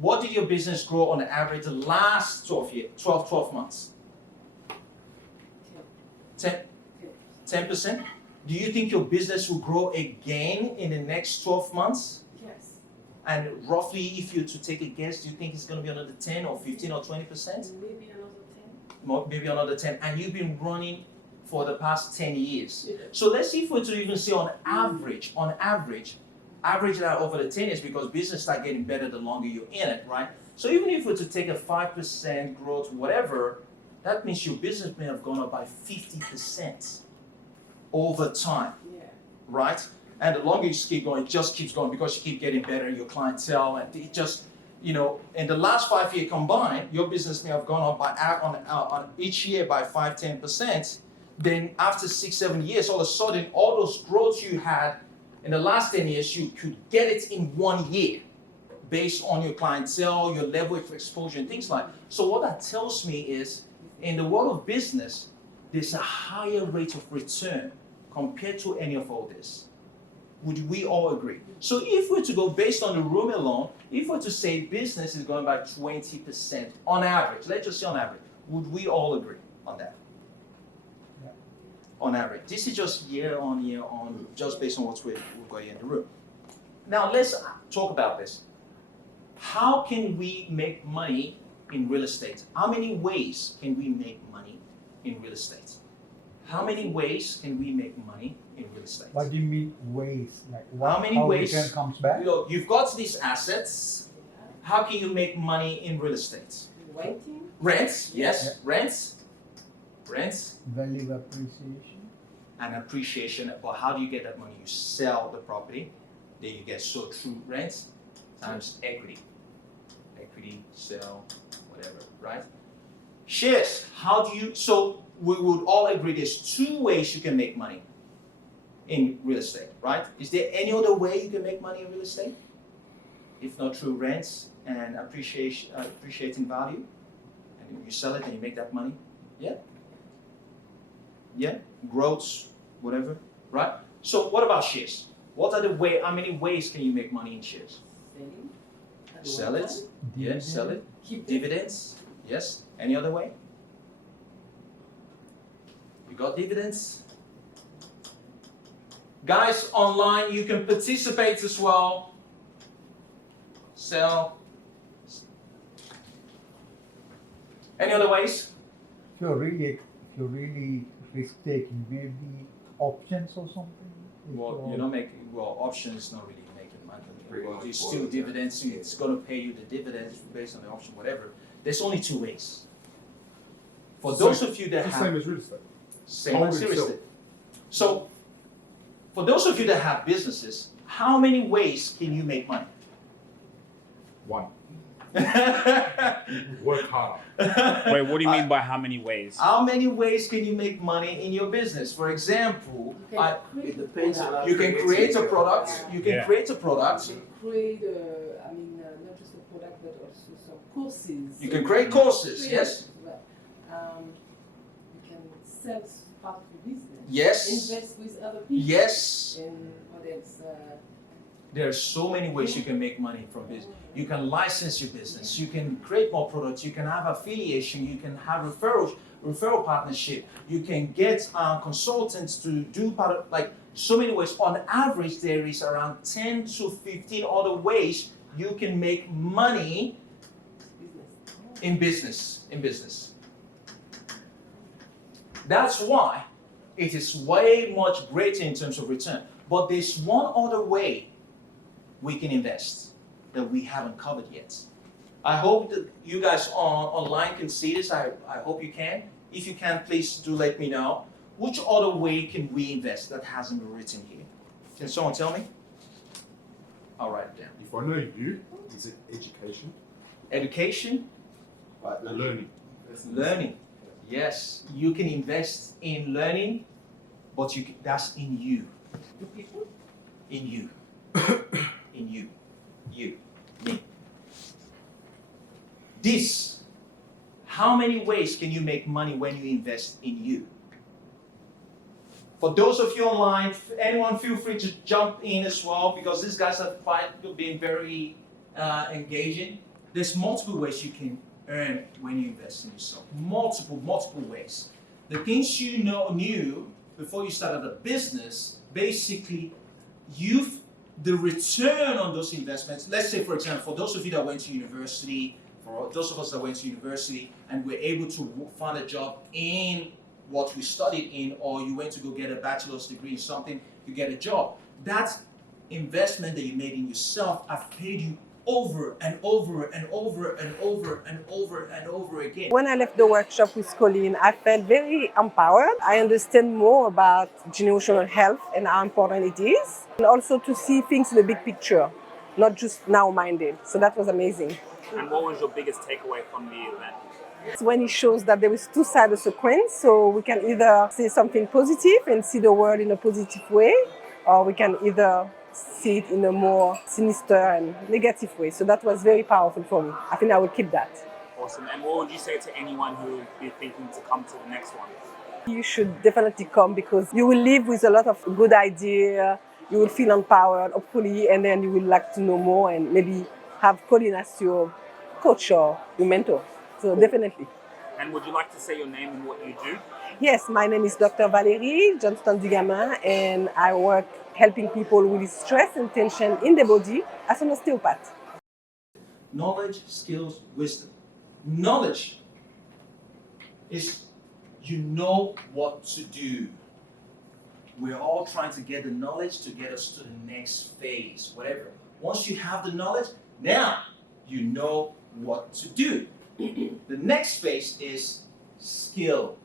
What did your business grow on average the last 12 months? 10%? Do you think your business will grow again in the next 12 months? Yes. And roughly, if you're to take a guess, do you think it's going to be another 10 or 15 or 20%? Maybe another 10. Maybe another 10. And you've been running for the past 10 years. Yeah. So let's see if we're to even say on average that over the 10 years, because business start getting better the longer you're in it, right? So even if we're to take a 5% growth, whatever, that means your business may have gone up by 50% over time, Yeah. right? And the longer you keep going, it just keeps going because you keep getting better in your clientele, and it just, in the last 5 years combined, your business may have gone up by on each year by 5-10%. Then after 6-7 years, all of a sudden, all those growths you had in the last 10 years, you could get it in 1 year based on your clientele, your level of exposure, and things like that. So what that tells me is, in the world of business, there's a higher rate of return compared to any of all this. Would we all agree? So if we're to go based on the room alone, if we're to say business is going by 20% on average, let's just say on average, would we all agree on that? Yeah. On average. This is just year on, just based on what we've got here in the room. Now let's talk about this. How can we make money in real estate? How many ways can we make money in real estate? How many ways can we make money in real estate? What do you mean ways? Like How many ways? return comes back? You've got these assets. How can you make money in real estate? Renting. Rents, yes, Yeah. rents, Value appreciation. and appreciation. But how do you get that money? You sell the property, then you get through rent times equity. Equity, sell, whatever, right? Shares. So we would all agree there's 2 ways you can make money in real estate, right? Is there any other way you can make money in real estate? If not through rents and appreciating value, and you sell it and you make that money? Yeah, growth, whatever, right? So what about shares? How many ways can you make money in shares? Selling. At Sell one it, time. yeah, sell it. Keep it. Dividends, yes. Any other way? You got dividends? Guys online, you can participate as well. Sell. Any other ways? If you're really risk taking, maybe options or something. If Well, you're- options not really making money. Well, it's still dividends. It's going to pay you the dividends based on the option, whatever. There's only 2 ways. For those of you that The have same as real estate. same Hold as and real sell. estate. So, for those of you that have businesses, how many ways can you make money? 1. Work hard. Wait, what do you mean by how many ways? How many ways can you make money in your business? For example, It depends on you can create a product. You can Yeah. create a product. create, not just a product, but also some courses. You can create courses. Yes. You can sell part of your business. Yes. Invest with other people. Yes. And what else? There are so many ways you can make money from business. You can license your business. You can create more products. You can have affiliation. You can have referral partnership. You can get consultants to do part of, like, so many ways. On average, there is around 10 to 15 other ways you can make money in business. That's why it is way much greater in terms of return. But there's one other way we can invest that we haven't covered yet. I hope that you guys online can see this. I hope you can. If you can, please do let me know. Which other way can we invest that hasn't been written here? Can someone tell me? I'll write it down. If I know you, is it education? Education, Learning. learning. Yes, you can invest in learning, but that's in you. In you. In you. You. Me. How many ways can you make money when you invest in you? For those of you online, anyone feel free to jump in as well, because these guys have been very engaging. There's multiple ways you can earn when you invest in yourself. Multiple ways. The things you knew before you started a business, basically, the return on those investments. Let's say, for example, for those of you that went to university, for those of us that went to university and were able to find a job in what we studied in, or you went to go get a bachelor's degree in something, you get a job. That investment that you made in yourself have paid you over and over and over and over and over and over again. When I left the workshop with Colin, I felt very empowered. I understand more about generational health and how important it is, and also to see things in the big picture, not just now-minded. So that was amazing. And what was your biggest takeaway from the event? It's when it shows that there is two sides of the coin, so we can either say something positive and see the world in a positive way, or we can either see it in a more sinister and negative way. So that was very powerful for me. I think I will keep that. Awesome. And what would you say to anyone who would be thinking to come to the next one? You should definitely come, because you will live with a lot of good ideas, you will feel empowered, hopefully, and then you will like to know more and maybe have Colin as your coach or your mentor. So definitely. And would you like to say your name and what you do? Yes, my name is Dr. Valérie Johnston-Dugamin, and I work helping people with stress and tension in the body as an osteopath. Knowledge, skills, wisdom. Knowledge is you know what to do. We're all trying to get the knowledge to get us to the next phase, whatever. Once you have the knowledge, now you know what to do. The next phase is skill.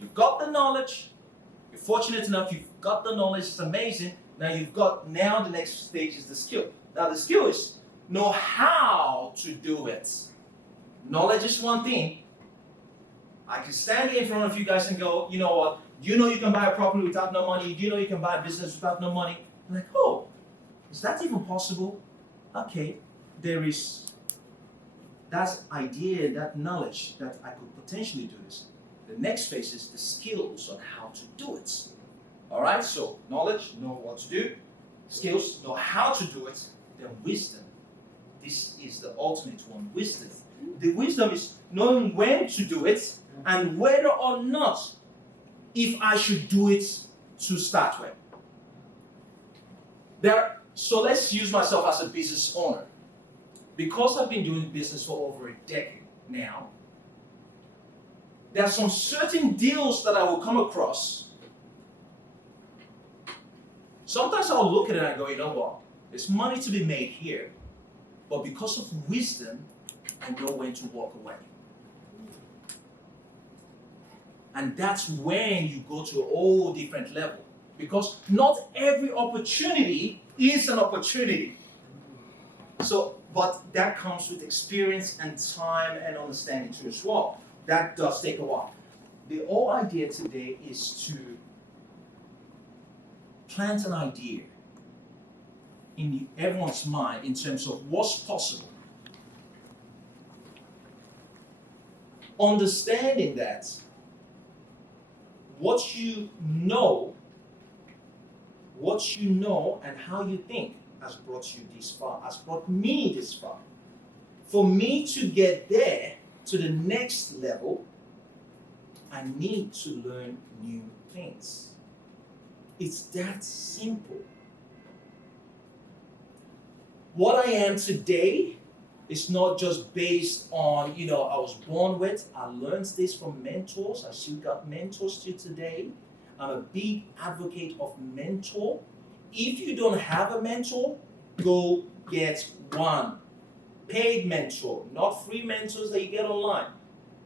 You've got the knowledge. You're fortunate enough, you've got the knowledge, it's amazing. Now the next stage is the skill. Now the skill is know how to do it. Knowledge is one thing. I can stand here in front of you guys and go, you know what? Do you know you can buy a property without no money? Do you know you can buy a business without no money? I'm like, oh, is that even possible? Okay, there is that idea, that knowledge that I could potentially do this. The next phase is the skills on how to do it. All right, so knowledge, know what to do. Skills, know how to do it. Then wisdom. This is the ultimate one, wisdom. The wisdom is knowing when to do it and whether or not if I should do it to start with. So let's use myself as a business owner. Because I've been doing business for over a decade now, there are some certain deals that I will come across. Sometimes I'll look at it and I go, you know what? There's money to be made here. But because of wisdom, I know when to walk away. And that's when you go to a whole different level. Because not every opportunity is an opportunity. So But that comes with experience and time and understanding too as well. That does take a while. The whole idea today is to plant an idea in everyone's mind in terms of what's possible. Understanding that what you know and how you think has brought you this far, has brought me this far. For me to get there to the next level, I need to learn new things. It's that simple. What I am today is not just based on, I was born with. I learned this from mentors. I still got mentors to today. I'm a big advocate of mentor. If you don't have a mentor, go get one. Paid mentor, not free mentors that you get online.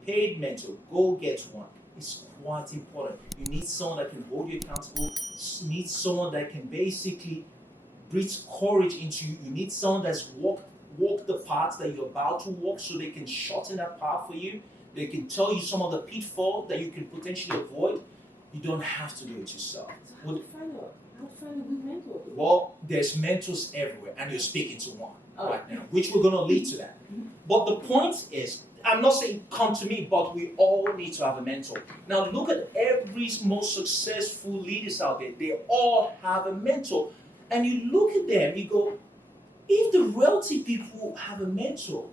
Paid mentor, go get one. It's quite important. You need someone that can hold you accountable. You need someone that can basically breathe courage into you. You need someone that's walk the path that you're about to walk so they can shorten that path for you. They can tell you some of the pitfalls that you can potentially avoid. You don't have to do it yourself. So how to find a good mentor? Well, there's mentors everywhere, and you're speaking to one right now, which we're going to lead to that. But the point is, I'm not saying come to me, but we all need to have a mentor. Now look at every most successful leaders out there. They all have a mentor. And you look at them, you go, if the wealthy people have a mentor,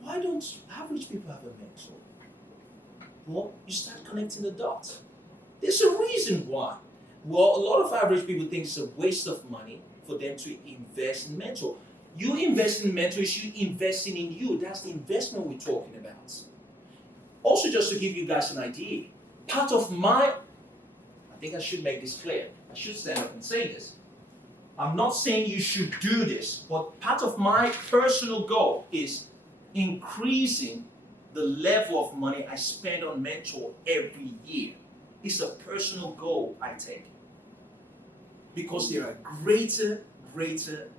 why don't average people have a mentor? Well, you start connecting the dots. There's a reason why. Well, a lot of average people think it's a waste of money for them to invest in mentor. You invest in mentors, you investing in you. That's the investment we're talking about. Also, just to give you guys an idea, I think I should make this clear. I should stand up and say this. I'm not saying you should do this, but part of my personal goal is increasing the level of money I spend on mentor every year. It's a personal goal I take. Because there are greater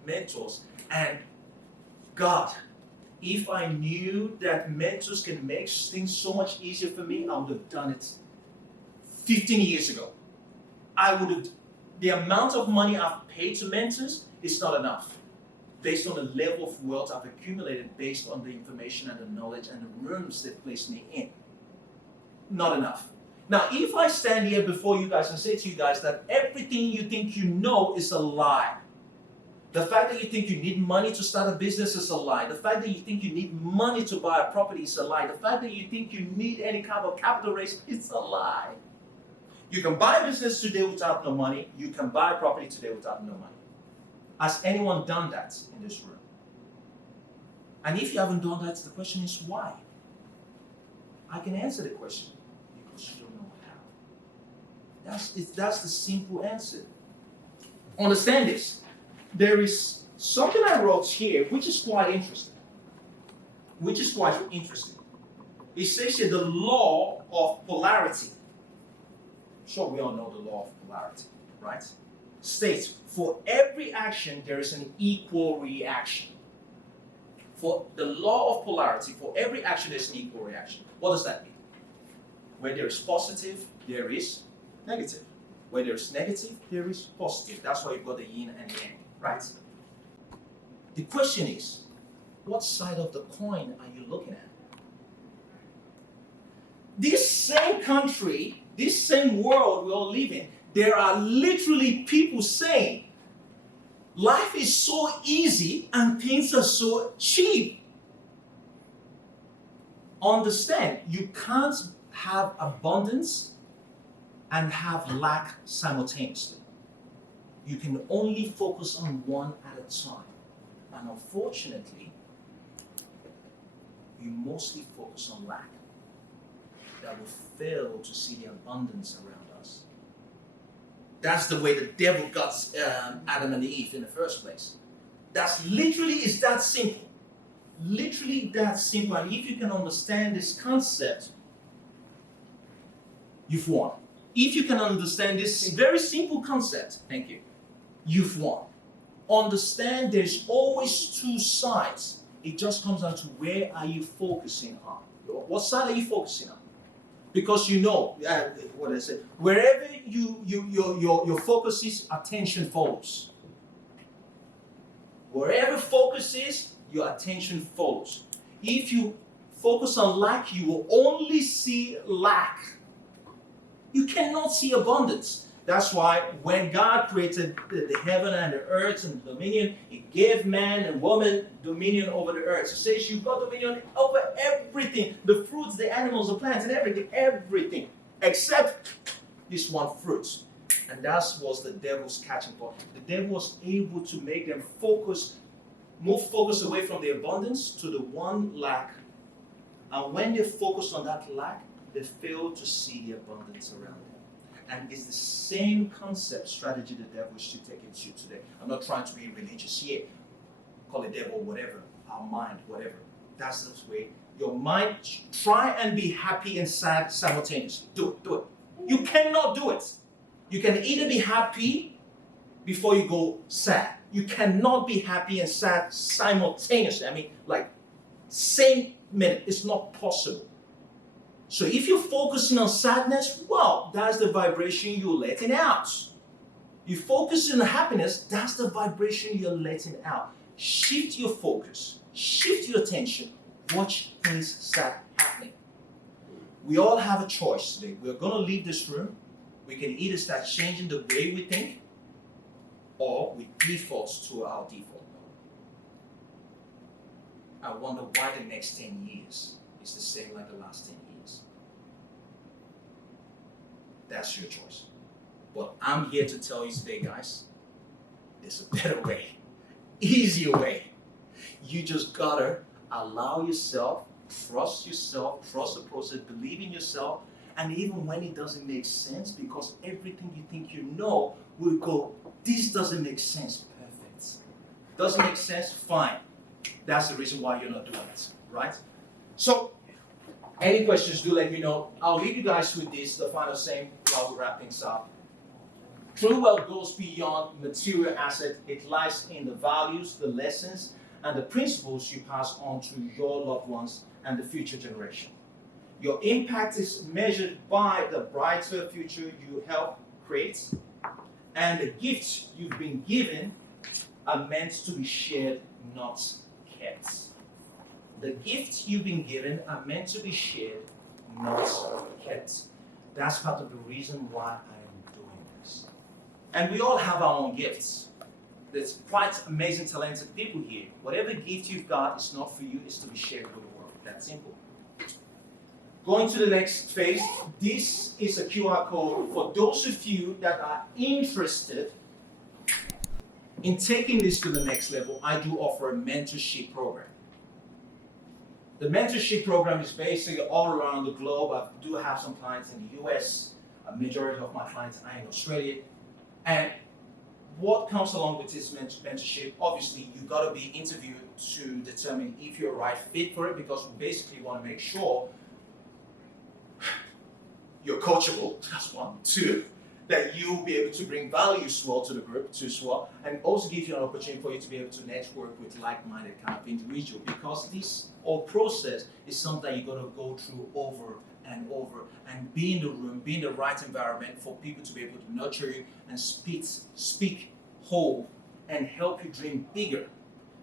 mentors. And God, if I knew that mentors can make things so much easier for me, I would have done it 15 years ago. The amount of money I've paid to mentors is not enough. Based on the level of wealth I've accumulated, based on the information and the knowledge and the rooms they've placed me in. Not enough. Now, if I stand here before you guys and say to you guys that everything you think you know is a lie, the fact that you think you need money to start a business is a lie. The fact that you think you need money to buy a property is a lie. The fact that you think you need any kind of capital raise is a lie. You can buy a business today without no money. You can buy a property today without no money. Has anyone done that in this room? And if you haven't done that, the question is why? I can answer the question. Because you don't know how. That's the simple answer. Understand this. There is something I wrote here which is quite interesting. It says here the law of polarity. Sure, we all know the law of polarity, right? States, for every action, there is an equal reaction. For the law of polarity, for every action, there's an equal reaction. What does that mean? Where there is positive, there is negative. Where there is negative, there is positive. That's why you've got the yin and yang, right? The question is, what side of the coin are you looking at? This same country, this same world we all live in, there are literally people saying, life is so easy and things are so cheap. Understand, you can't have abundance and have lack simultaneously. You can only focus on one at a time. And unfortunately, we mostly focus on lack. That will fail to see the abundance around us. That's the way the devil got Adam and Eve in the first place. That's literally, it's that simple. Literally that simple. And if you can understand this concept, you've won. If you can understand this very simple concept, thank you, you've won. understand there's always two sides. It just comes down to where are you focusing on? What side are you focusing on? Because you know, what I said, wherever your focus is, attention follows. Wherever focus is, your attention follows. If you focus on lack, you will only see lack. You cannot see abundance. That's why when God created the heaven and the earth and dominion, He gave man and woman dominion over the earth. He says you've got dominion over everything, the fruits, the animals, the plants, and everything, except this one fruit. And that was the devil's catching point. The devil was able to make them move focus away from the abundance to the one lack. And when they focused on that lack, they failed to see the abundance around them. And it's the same concept, strategy the devil is to take into today. I'm not trying to be religious here. Call it devil, whatever. Our mind, whatever. That's the way. Your mind, try and be happy and sad simultaneously. Do it. You cannot do it. You can either be happy before you go sad. You cannot be happy and sad simultaneously. I mean, like, same minute. It's not possible. So if you're focusing on sadness, well, that's the vibration you're letting out. You focus on happiness, that's the vibration you're letting out. Shift your focus, shift your attention, watch things start happening. We all have a choice today. We're going to leave this room. We can either start changing the way we think, or we default to our default. I wonder why the next 10 years is the same like the last 10 years. That's your choice. But I'm here to tell you today, guys, there's a better way, easier way. You just gotta allow yourself, trust the process, believe in yourself, and even when it doesn't make sense, because everything you think you know will go, this doesn't make sense. Perfect. Doesn't make sense? Fine. That's the reason why you're not doing it, right? So, any questions, do let me know. I'll leave you guys with this, the final saying, while we wrap things up. True wealth goes beyond material asset. It lies in the values, the lessons, and the principles you pass on to your loved ones and the future generation. Your impact is measured by the brighter future you help create, and the gifts you've been given are meant to be shared, not kept. The gifts you've been given are meant to be shared, not kept. That's part of the reason why I am doing this. And we all have our own gifts. There's quite amazing, talented people here. Whatever gift you've got is not for you, it's to be shared with the world. That's simple. Going to the next phase, this is a QR code for those of you that are interested in taking this to the next level. I do offer a mentorship program. The mentorship program is basically all around the globe. I do have some clients in the US. A majority of my clients are in Australia. And what comes along with this mentorship, obviously, you've got to be interviewed to determine if you're a right fit for it, because we basically want to make sure you're coachable. That's one. Two, that you'll be able to bring value as well to the group as well, and also give you an opportunity for you to be able to network with like-minded kind of individual, because this whole process is something you're going to go through over and over, and be in the room, be in the right environment for people to be able to nurture you and speak whole and help you dream bigger.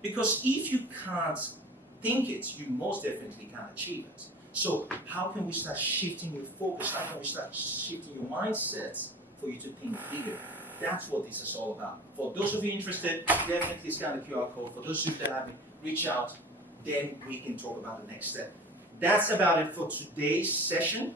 Because if you can't think it, you most definitely can't achieve it. So how can we start shifting your focus? How can we start shifting your mindsets for you to think bigger? That's what this is all about. For those of you interested, definitely scan the QR code. For those of you that haven't, reach out. Then we can talk about the next step. That's about it for today's session.